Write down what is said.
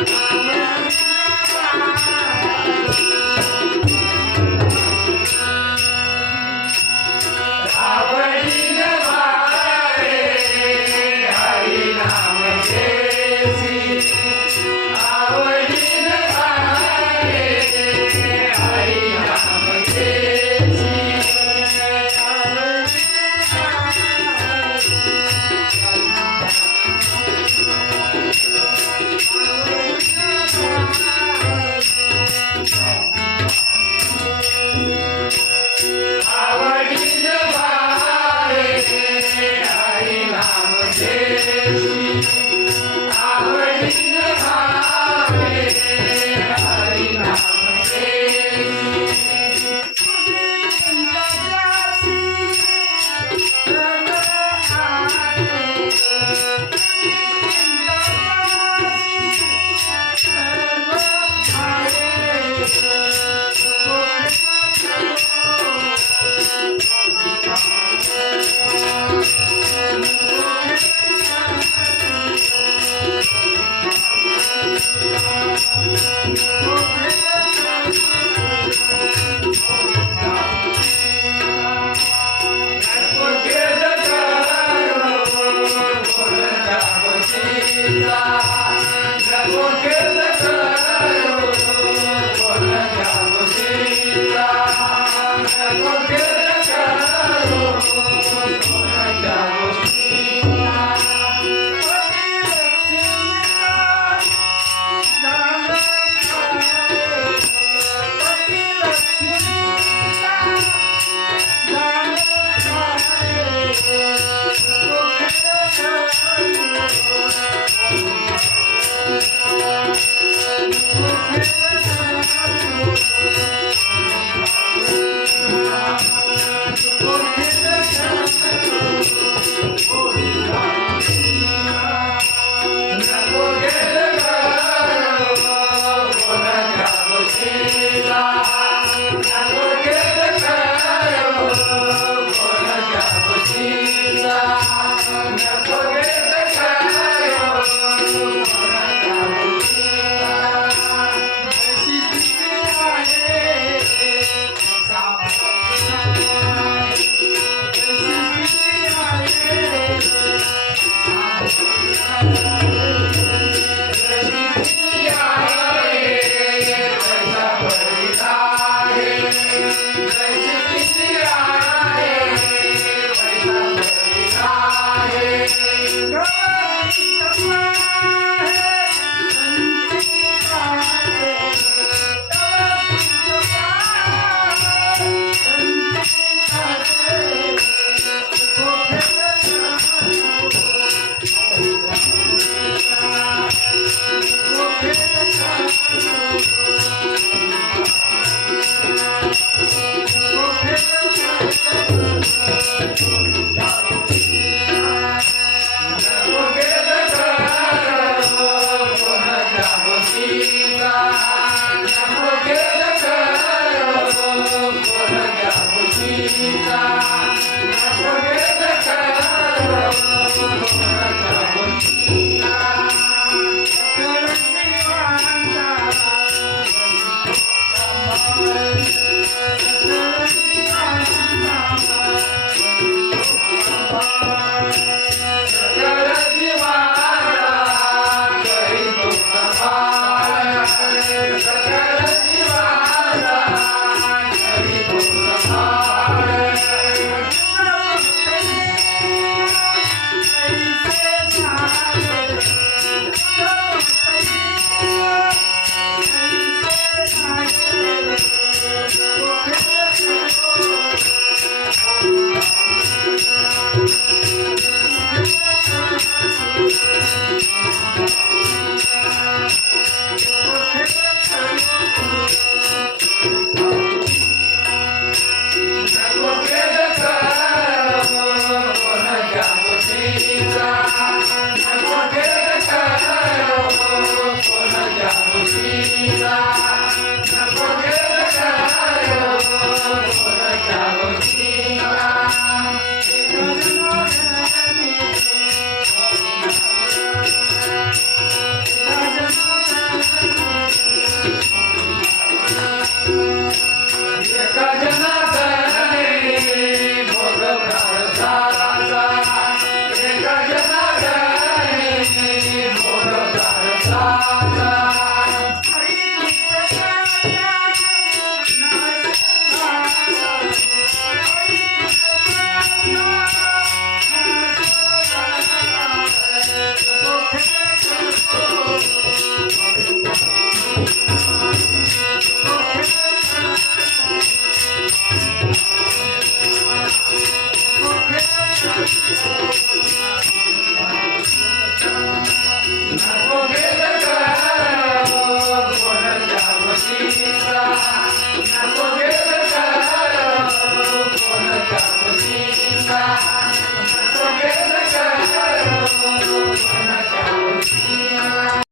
Um... Yeah.